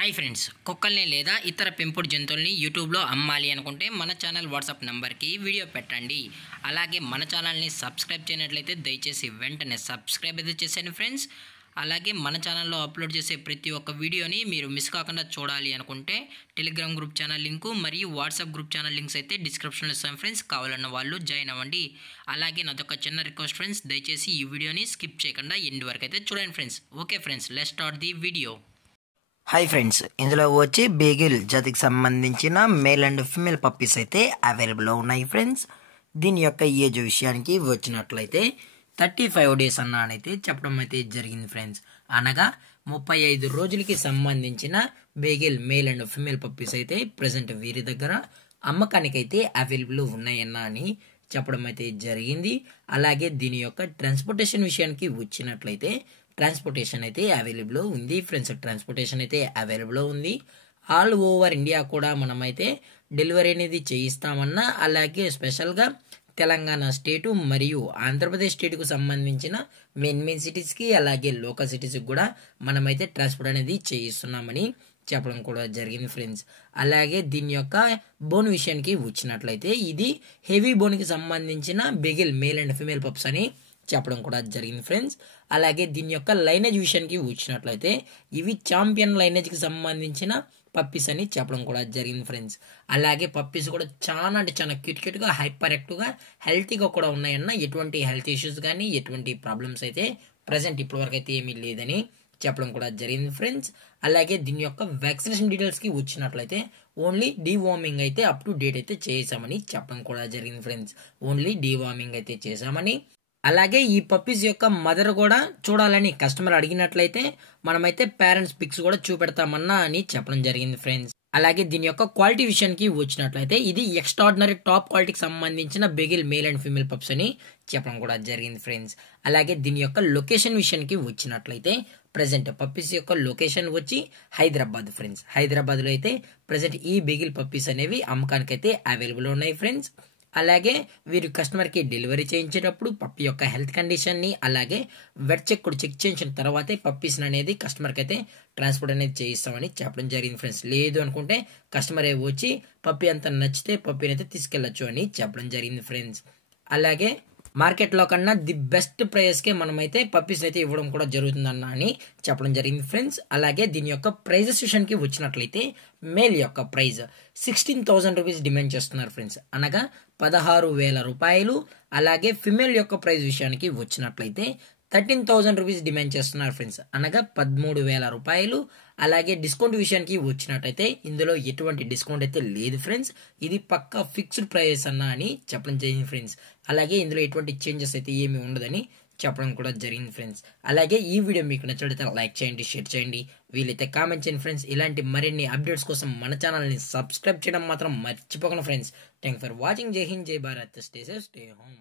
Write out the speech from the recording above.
Hi friends, కుక్కల్ని లేదా ఇతర పెంపుడు జంతువుల్ని యూట్యూబ్లో అమ్మాలి అనుకుంటే మన ఛానల్ వాట్సాప్ నెంబర్కి వీడియో పెట్టండి. అలాగే మన ఛానల్ని సబ్స్క్రైబ్ చేయనట్లయితే దయచేసి వెంటనే సబ్స్క్రైబ్ అయితే చేసేయండి ఫ్రెండ్స్. అలాగే మన ఛానల్లో అప్లోడ్ చేసే ప్రతి ఒక్క వీడియోని మీరు మిస్ కాకుండా చూడాలి అనుకుంటే టెలిగ్రామ్ గ్రూప్ ఛానల్ లింకు మరియు వాట్సాప్ గ్రూప్ ఛానల్ లింక్స్ అయితే డిస్క్రిప్షన్లో ఇస్తాం ఫ్రెండ్స్. కావాలన్న వాళ్ళు జాయిన్ అవ్వండి. అలాగే నాదొక చిన్న రిక్వెస్ట్ ఫ్రెండ్స్, దయచేసి ఈ వీడియోని స్కిప్ చేయకుండా ఎండ్ వరకు అయితే చూడండి friends. Okay friends, let's start the video. Hi friends, ఇందులో వచ్చి బీగిల్ జాతికి సంబంధించిన మేల్ అండ్ ఫీమేల్ పప్పీస్ అయితే అవైలబుల్లో ఉన్నాయి ఫ్రెండ్స్. దీని యొక్క ఏజ్ విషయానికి వచ్చినట్లయితే 35 డేస్ అన్నైతే చెప్పడం అయితే జరిగింది ఫ్రెండ్స్. అనగా 35 రోజులకి సంబంధించిన beagle male and female puppies అయితే ప్రజెంట్ వీరి దగ్గర అమ్మకానికి అయితే అవైలబుల్ ఉన్నాయన్న అని చెప్పడం అయితే జరిగింది. అలాగే దీని యొక్క ట్రాన్స్పోర్టేషన్ విషయానికి వచ్చినట్లయితే ట్రాన్స్పోర్టేషన్ అయితే అవైలబుల్ ఉంది ఫ్రెండ్స్. ట్రాన్స్పోర్టేషన్ అయితే అవైలబుల్ ఉంది. ఆల్ ఓవర్ ఇండియా కూడా మనమైతే డెలివరీ అనేది చేయిస్తామన్నా, అలాగే స్పెషల్గా తెలంగాణ స్టేటు మరియు ఆంధ్రప్రదేశ్ స్టేట్కు సంబంధించిన మెయిన్ సిటీస్కి అలాగే లోకల్ సిటీస్కి కూడా మనమైతే ట్రాన్స్పోర్ట్ అనేది చేయిస్తున్నామని చెప్పడం కూడా జరిగింది ఫ్రెండ్స్. అలాగే దీని యొక్క బోన్ విషయానికి వచ్చినట్లయితే ఇది హెవీ బోన్కి సంబంధించిన బెగిల్ మేల్ అండ్ ఫీమేల్ పప్స్ అని చెప్పడం కూడా జరిగింది ఫ్రెండ్స్. అలాగే దీని యొక్క లైనేజ్ విషయానికి వచ్చినట్లయితే ఇవి ఛాంపియన్ లైనేజ్కి సంబంధించిన పప్పీస్ అని చెప్పడం కూడా జరిగింది ఫ్రెండ్స్. అలాగే పప్పీస్ కూడా చాలా అంటే చాలా క్యూట్గా హైపర్ యాక్టివ్గా హెల్తీగా కూడా ఉన్నాయన్న. ఎటువంటి హెల్త్ ఇష్యూస్ కానీ ఎటువంటి ప్రాబ్లమ్స్ అయితే ప్రజెంట్ ఇప్పటివరకు అయితే ఏమీ లేదని చెప్పడం కూడా జరిగింది ఫ్రెండ్స్. అలాగే దీని యొక్క వ్యాక్సినేషన్ డీటెయిల్స్కి వచ్చినట్లయితే ఓన్లీ డీవార్మింగ్ అయితే అప్ టు డేట్ అయితే చేసామని చెప్పడం కూడా జరిగింది ఫ్రెండ్స్. ఓన్లీ డీవార్మింగ్ అయితే చేసామని. అలాగే ఈ పప్పీస్ యొక్క మదర్ కూడా చూడాలని కస్టమర్ అడిగినట్లయితే మనమైతే పేరెంట్స్ పిక్స్ కూడా చూపెడతామన్నా అని చెప్పడం జరిగింది ఫ్రెండ్స్. అలాగే దీని యొక్క క్వాలిటీ విషయానికి వచ్చినట్లయితే ఇది ఎక్స్ట్రాడినరీ టాప్ క్వాలిటీకి సంబంధించిన బెగిల్ మేల్ అండ్ ఫీమేల్ పప్స్ అని చెప్పడం కూడా జరిగింది ఫ్రెండ్స్. అలాగే దీని యొక్క లొకేషన్ విషయానికి వచ్చినట్లయితే ప్రజెంట్ పప్పీస్ యొక్క లొకేషన్ వచ్చి హైదరాబాద్ ఫ్రెండ్స్. హైదరాబాద్లో అయితే ప్రజెంట్ ఈ బెగిల్ పప్పీస్ అనేవి అమ్మకానికి అయితే అవైలబుల్ ఉన్నాయి ఫ్రెండ్స్. అలాగే వీరు కస్టమర్కి డెలివరీ చేయించేటప్పుడు పప్పి యొక్క హెల్త్ కండిషన్ని అలాగే వెట్ చెక్ కూడా చెక్ చేయించిన తర్వాతే పప్పీస్ అనేది కస్టమర్కి అయితే ట్రాన్స్పోర్ట్ అనేది చేయిస్తామని చెప్పడం జరిగింది ఫ్రెండ్స్. లేదు అనుకుంటే కస్టమర్ వచ్చి పప్పి అంతా నచ్చితే పప్పిని అయితే తీసుకెళ్లొచ్చు అని చెప్పడం జరిగింది ఫ్రెండ్స్. అలాగే మార్కెట్లో కన్నా ది బెస్ట్ ప్రైస్కే మనమైతే పప్పీస్ అయితే ఇవ్వడం కూడా జరుగుతుందన్న అని చెప్పడం జరిగింది ఫ్రెండ్స్. అలాగే దీని యొక్క ప్రైజెస్ విషయానికి వచ్చినట్లయితే మేల్ యొక్క ప్రైజ్ 16,000 రూపీస్ డిమాండ్ చేస్తున్నారు ఫ్రెండ్స్, అనగా 16,000 రూపాయలు. అలాగే ఫిమేల్ యొక్క ప్రైజ్ విషయానికి వచ్చినట్లయితే 13,000 రూపీస్ డిమాండ్ చేస్తున్నారు ఫ్రెండ్స్, అనగా 13,000 రూపాయలు. అలాగే డిస్కౌంట్ విషయానికి వచ్చినట్టయితే ఇందులో ఎటువంటి డిస్కౌంట్ అయితే లేదు ఫ్రెండ్స్. ఇది పక్కా ఫిక్స్డ్ ప్రైస్ అన్న అని చెప్పడం జరిగింది ఫ్రెండ్స్. అలాగే ఇందులో ఎటువంటి చేంజెస్ అయితే ఏమీ ఉండదని చెప్పడం కూడా జరిగింది ఫ్రెండ్స్. అలాగే ఈ వీడియో మీకు నచ్చినట్లయితే లైక్ చేయండి, షేర్ చేయండి, వీలైతే కామెంట్ చేయండి ఫ్రెండ్స్. ఇలాంటి మరిన్ని అప్డేట్స్ కోసం మన ఛానల్ని సబ్స్క్రైబ్ చేయడం మాత్రం మర్చిపోకండి ఫ్రెండ్స్. Thank for watching. జై హింద్, జై Bharat, stay safe, stay home.